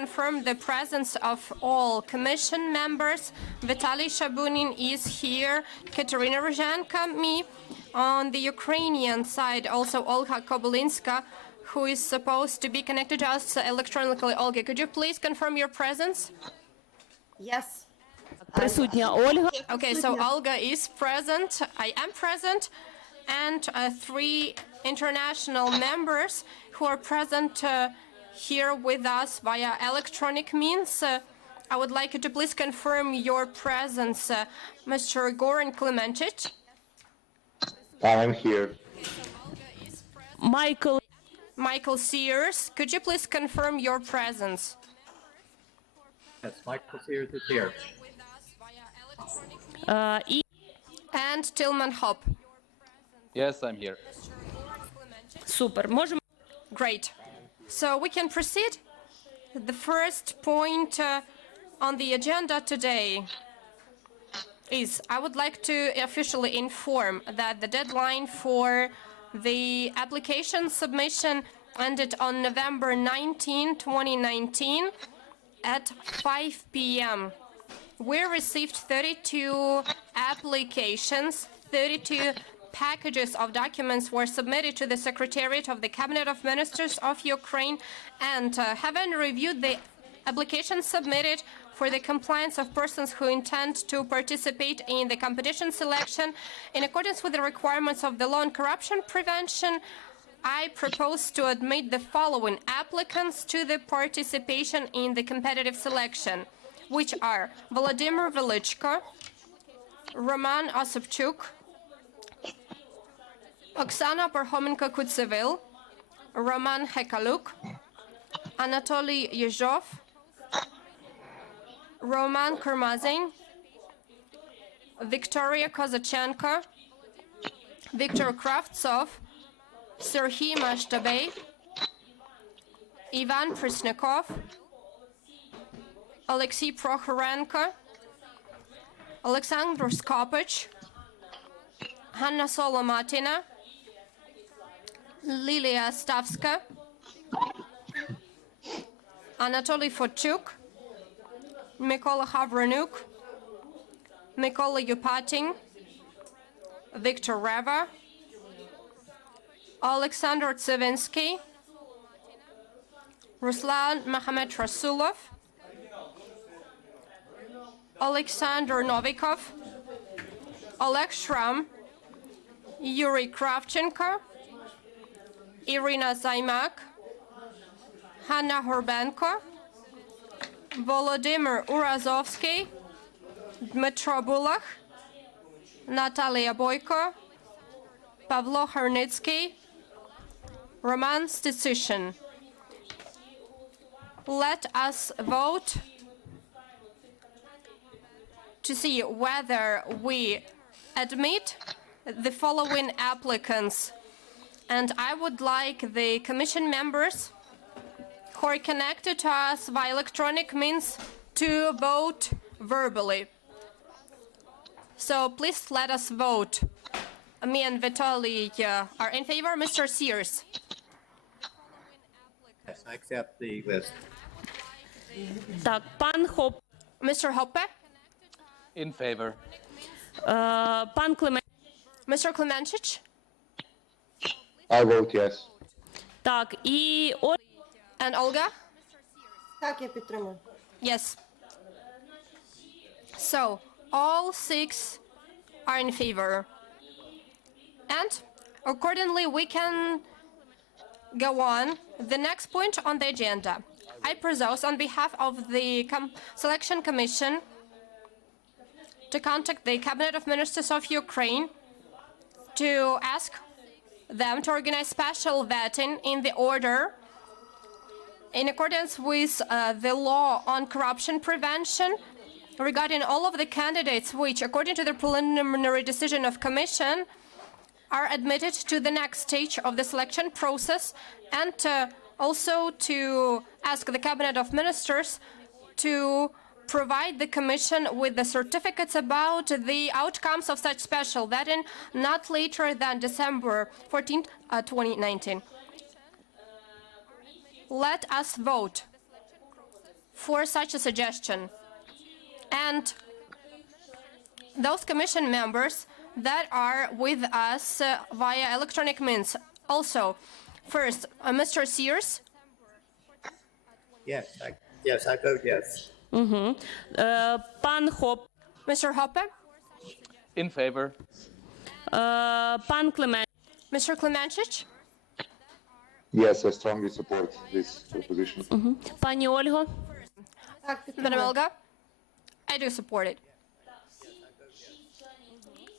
confirm the presence of all commission members. Vitaly Shabunin is here, Katerina Rozhanka, me. On the Ukrainian side, also Olga Kobylinska, who is supposed to be connected to us electronically. Olga, could you please confirm your presence? Yes. Присутня Ольга. Okay, so Olga is present, I am present, and 3 international members who are present here with us via electronic means. I would like you to please confirm your presence. Mr. Goran Klemenčić. I'm here. Michael Sears, could you please confirm your presence? Yes, Michael Sears is here. And Tilman Hopp. Yes, I'm here. Супер. Можемо. Great. So we can proceed. The first point on the agenda today is I would like to officially inform that the deadline for the application submission ended on November 19, 2019 at 5 p.m. We received 32 applications, 32 packages of documents were submitted to the Secretariat of the Cabinet of Ministers of Ukraine, and having reviewed the applications submitted for the compliance of persons who intend to participate in the competition selection in accordance with the requirements of the law on corruption prevention, I propose to admit the following applicants to the participation in the competitive selection, which are Volodymyr Velichko, Roman Osipchuk, Oksana Parhomenko-Kutsevil, Roman Hekaluk, Anatoly Yezhov, Roman Karmazin, Victoria Kozachenko, Viktor Kravtsov, Serhiy Mashtabey, Ivan Prisnikov, Alexei Prokhorenko, Alexander Skopich, Hanna Solomatina, Lilia Stavska, Anatoly Fotchuk, Mykola Havranuk, Mykola Yupatin, Viktor Reva, Alexander Tsevinsky, Ruslan Mohamed Rasulov, Alexander Novikov, Oleg Shram, Yuri Kravchenko, Irina Zaimak, Hanna Horbenko, Volodymyr Urazovsky, Dmitro Bulach, Natalia Boyko, Pavlo Harnitsky, Roman Stitsishin. Let us vote to see whether we admit the following applicants. And I would like the Commission members who are connected to us by electronic means to vote verbally. So please let us vote. Me and Vitaly are in favor. Mr. Sears. Yes, I accept the list. Так, пан Хоп. Mr. Hoppe. In favor. Пан Клемен. Mr. Klemenčić. I vote yes. Так, і And Olga? Так, я підтримую. Yes. So, all 6 are in favor. And accordingly, we can go on. The next point on the agenda. I propose on behalf of the Selection Commission to contact the Cabinet of Ministers of Ukraine to ask them to organize special vetting in the order in accordance with the law on corruption prevention regarding all of the candidates which, according to the preliminary decision of Commission, are admitted to the next stage of the selection process, and also to ask the Cabinet of Ministers to provide the Commission with the certificates about the outcomes of such special vetting not later than December 14, 2019. Let us vote. for such a suggestion. And those commission members that are with us via electronic means. Also, first, Mr. Sears. Yes, I vote yes. Пан Хоп, Mr. Hoppe. In favor. пан Клименчич, Mr. Klemencic. Yes, I strongly support this proposition. пані Ольго, Так, Madam підтримую. Olga. I do support it.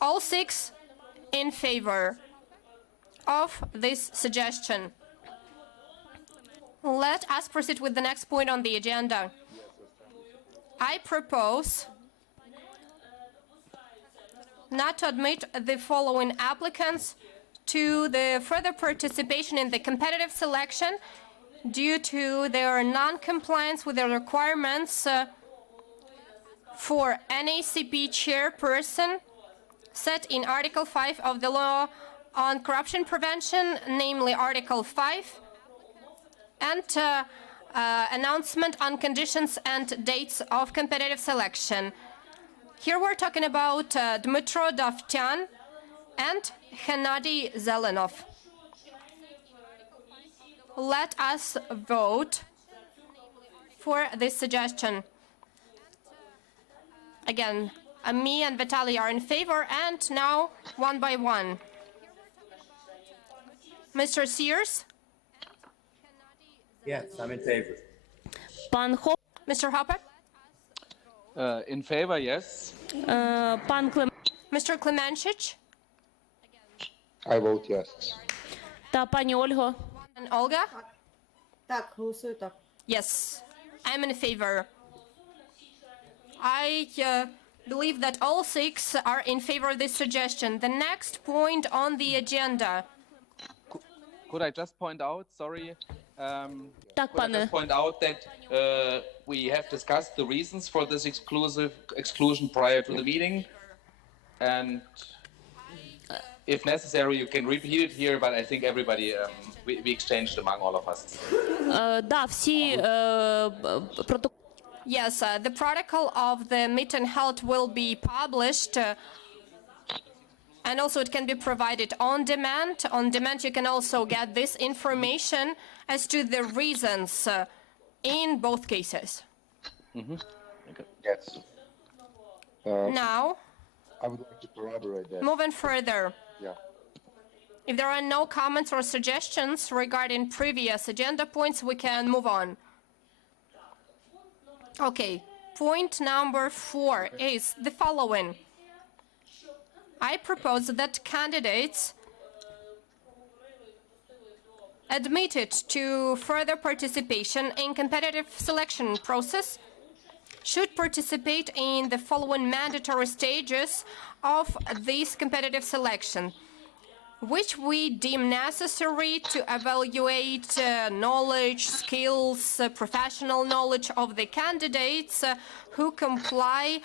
All 6 in favor of this suggestion. Let us proceed with the next point on the agenda. I propose not to admit the following applicants to the further participation in the competitive selection due to their non-compliance with the requirements for NACP chairperson set in Article 5 of the Law on Corruption Prevention, namely Article 5, and announcement on conditions and dates of competitive selection. Here we're talking about Dmytro Davtyan and Hennady Zelenov. Let us vote for this suggestion. Again, me and Vitaly are in favor, and now one by one. Mr. Sears, Yes, I'm in favor. пан Хоп, Mr. Hoppe, In favor, yes. пан Клименчич Mr. Klemencic, I vote yes. та пані Ольго. and Olga. Так, голосую так. Yes, I'm in favor. I believe that all 6 are in favor of this suggestion. The next point on the agenda. Could I just point out, sorry, Так, could I пане. just point out that we have discussed the reasons for this exclusion prior to the meeting, and if necessary, you can repeat it here, but I think everybody, we exchanged among all of us. Да, всі протоколи. Yes, the protocol of the meeting held will be published, and also it can be provided on demand. On demand, you can also get this information as to the reasons in both cases. Yes. Now, I would like to corroborate that. moving further. Yeah. If there are no comments or suggestions regarding previous agenda points, we can move on. Okay, point number 4 is the following. I propose that candidates admitted to further participation in competitive selection process should participate in the following mandatory stages of this competitive selection, which we deem necessary to evaluate knowledge, skills, professional knowledge of the candidates who comply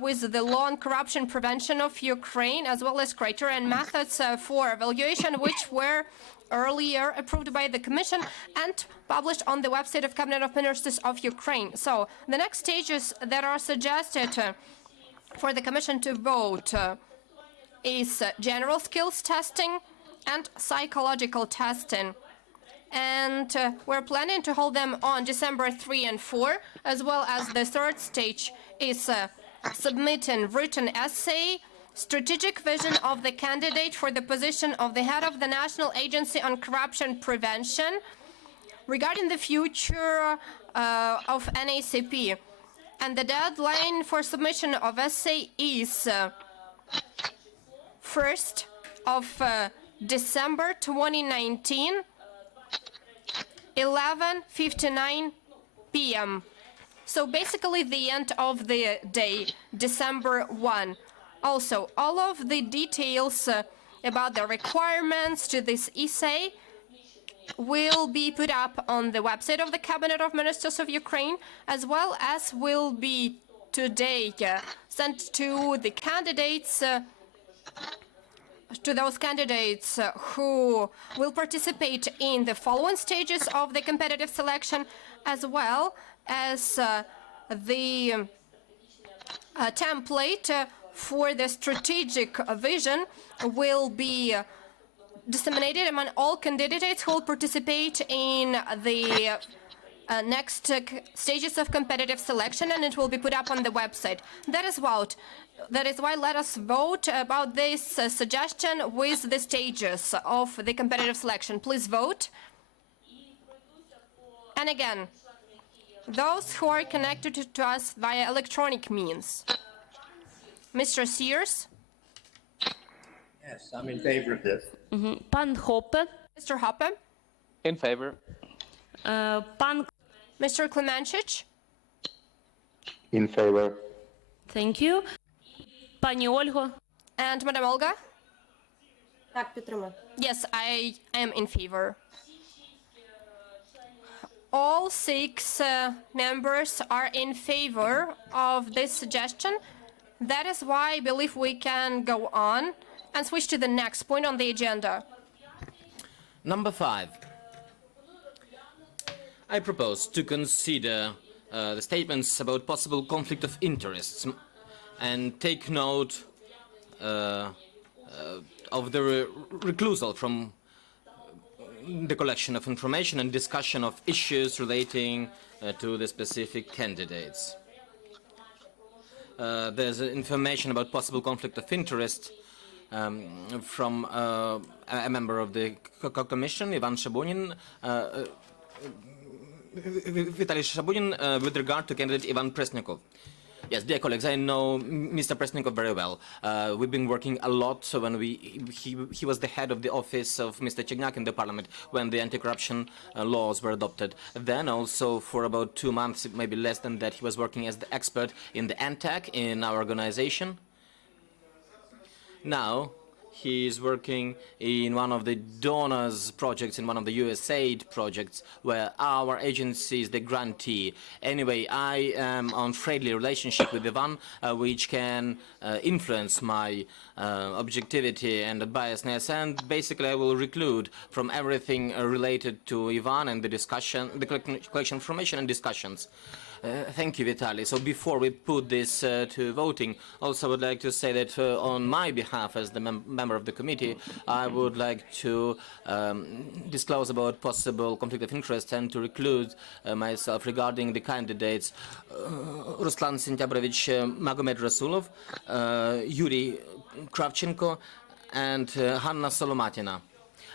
with the law on corruption prevention of Ukraine, as well as criteria and methods for evaluation, which were earlier approved by the Commission and published on the website of Cabinet of Ministers of Ukraine. So the next stages that are suggested for the Commission to vote is general skills testing and psychological testing. And we're planning to hold them on December 3 and 4, as well as the third stage is submitting written essay, strategic vision of the candidate for the position of the head of the National Agency on Corruption Prevention regarding the future of NACP. And the deadline for submission of essay is 1st of December 2019, 11:59 p.m. So basically the end of the day, December 1. Also, all of the details about the requirements to this essay will be put up on the website of the Cabinet of Ministers of Ukraine, as well as will be today sent to the candidates, to those candidates who will participate in the following stages of the competitive selection, as well as the template for the strategic vision will be disseminated among all candidates who will participate in the next stages of competitive selection, and it will be put up on the website. That is why let us vote about this suggestion with the stages of the competitive selection. Please vote. And again, those who are connected to us via electronic means. Mr. Sears? Yes, I'm in favor of this. Пан Хопе, Mr. Hoppe? In favor. пан... Mr. Klemenchich? In favor. Thank you. Пані Ольго, And Madam Olga? Так, підтримую. Yes, I am in favor. All 6 members are in favor of this suggestion. That is why I believe we can go on and switch to the next point on the agenda. Number 5. I propose to consider the statements about possible conflict of interests and take note of the reclusal from the collection of information and discussion of issues relating to the specific candidates. There's information about possible conflict of interest from a member of the commission, Ivan Shabunin, Vitaly Shabunin, with regard to candidate Ivan Presnikov. Yes, dear colleagues, I know Mr. Presnikov very well. We've been working a lot when he was the head of the office of Mr. Chignak in the parliament when the anti-corruption laws were adopted. Then also for about 2 months, maybe less than that, he was working as the expert in the NTAC in our organization. Now, he is working in one of the donors projects, in one of the USAID projects, where our agency is the grantee. Anyway, I am on friendly relationship with Ivan, which can influence my objectivity and biasness, and basically I will reclude from everything related to Ivan and the discussion, the collection of information and discussions. Thank you, Vitaly. So before we put this to voting, also would like to say that on my behalf as the member of the committee, I would like to disclose about possible conflict of interest and to reclude myself regarding the candidates Ruslan Sentyabrovich Magomed Rasulov, Yuri Kravchenko, and Hanna Solomatina.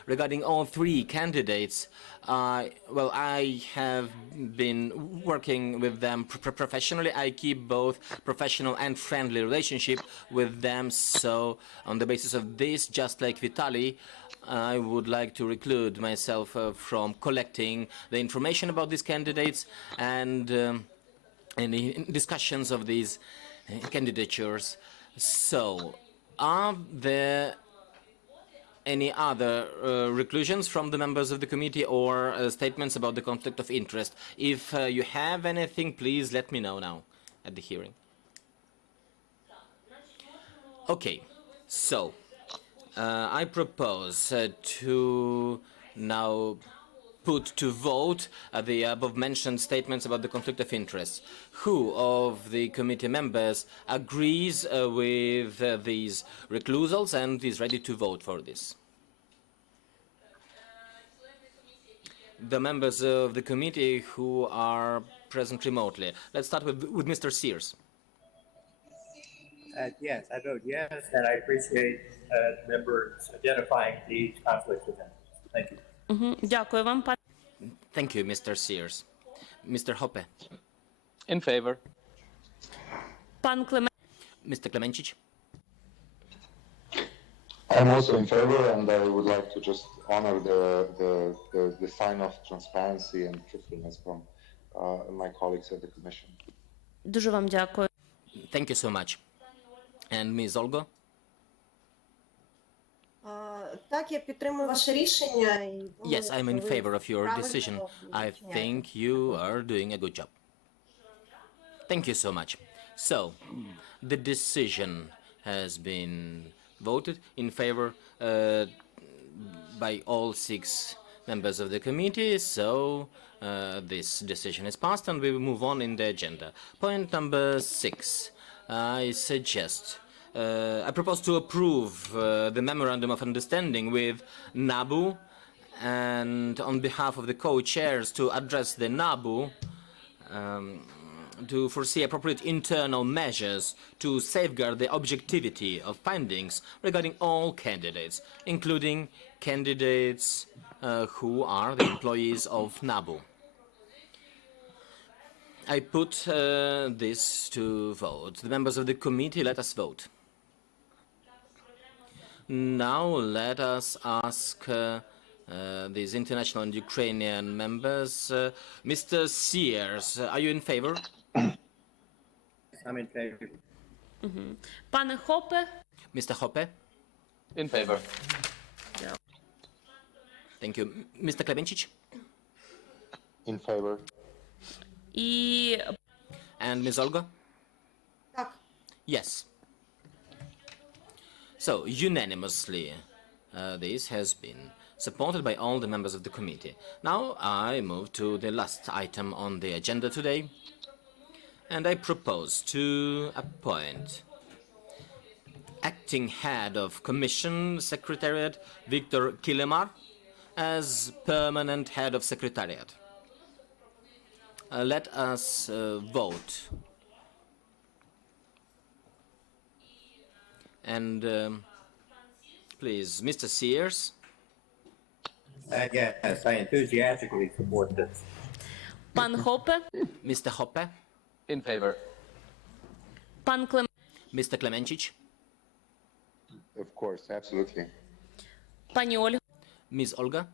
Regarding all 3 candidates, well, I have been working with them professionally. I keep both professional and friendly relationship with them. So on the basis of this, just like Vitaly, I would like to reclude myself from collecting the information about these candidates and any discussions of these candidatures. So are there any other reclusions from the members of the committee or statements about the conflict of interest? If you have anything, please let me know now at the hearing. Okay, so I propose to now put to vote the above-mentioned statements about the conflict of interest. Who of the committee members agrees with these reclusals and is ready to vote for this? The members of the committee who are present remotely. Let's start with Mr. Sears. Yes, I vote yes, and I appreciate members identifying these conflicts with interest. Thank you. Дякую вам, пан. Thank you, Mr. Sears. Mr. Hoppe. In favor. Пан Клемен. Mr. Klemenchich. I'm also in favor, and I would like to just honor the sign of transparency and truthfulness from my colleagues at the Commission. Дуже вам дякую. Thank you so much. And Ms. Olgo? Так, я підтримую ваше рішення. І думаю, Yes, I'm in що ви favor of your правильно decision. I вчиняєте. think you are doing a good job. Thank you so much. So, the decision has been voted in favor by all 6 members of the committee, so this decision is passed, and we will move on in the agenda. Point number 6. I propose to approve the Memorandum of Understanding with NABU, and on behalf of the co-chairs to address the NABU, to foresee appropriate internal measures to safeguard the objectivity of findings regarding all candidates, including candidates who are the employees of NABU. I put this to vote. The members of the committee, let us vote. Now let us ask these international and Ukrainian members. Mr. Sears, are you in favor? I'm in favor. Пане Хопе. Mr. Hoppe? In favor. Thank you. Mr. Klemenčić? In favor. І And Ms. Olga? Так, Yes. So, unanimously, this has been supported by all the members of the committee. Now, I move to the last item on the agenda today, and I propose to appoint acting head of Commission Secretariat, Viktor Kilemar, as permanent head of Secretariat. Let us vote. And please, Mr. Sears. Yes, I enthusiastically support this. пан Хопе. Mr. Hoppe. In favor. Пан Клем. Mr. Klemenčić. Of course, absolutely. Пані Ольга. Ms. Olga.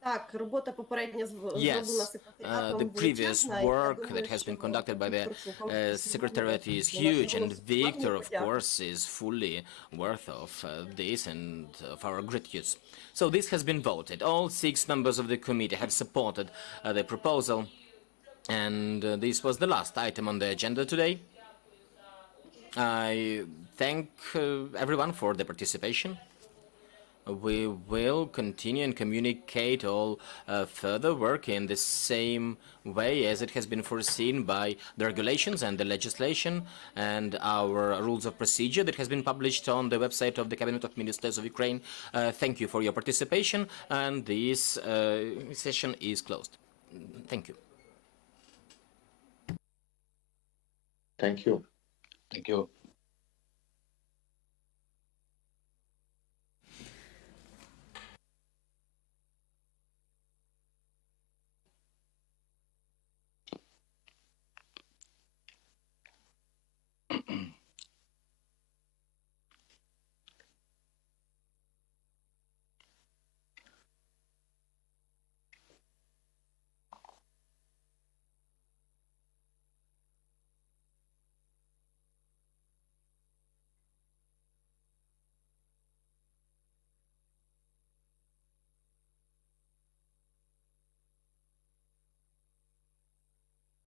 так, робота попередня зроблена Yes, секретаріатом the previous величезна, і я work думаю, that has been що conducted by the прослуховуючи Secretariat is наші huge, and голоси, Victor, of подяку. course, is fully worth of this and of our gratitude. So this has been voted. All 6 members of the committee have supported the proposal, and this was the last item on the agenda today. I thank everyone for the participation. We will continue and communicate all further work in the same way as it has been foreseen by the regulations and the legislation and our rules of procedure that has been published on the website of the Cabinet of Ministers of Ukraine. Thank you for your participation, and this session is closed. Thank you. Thank you. Thank you.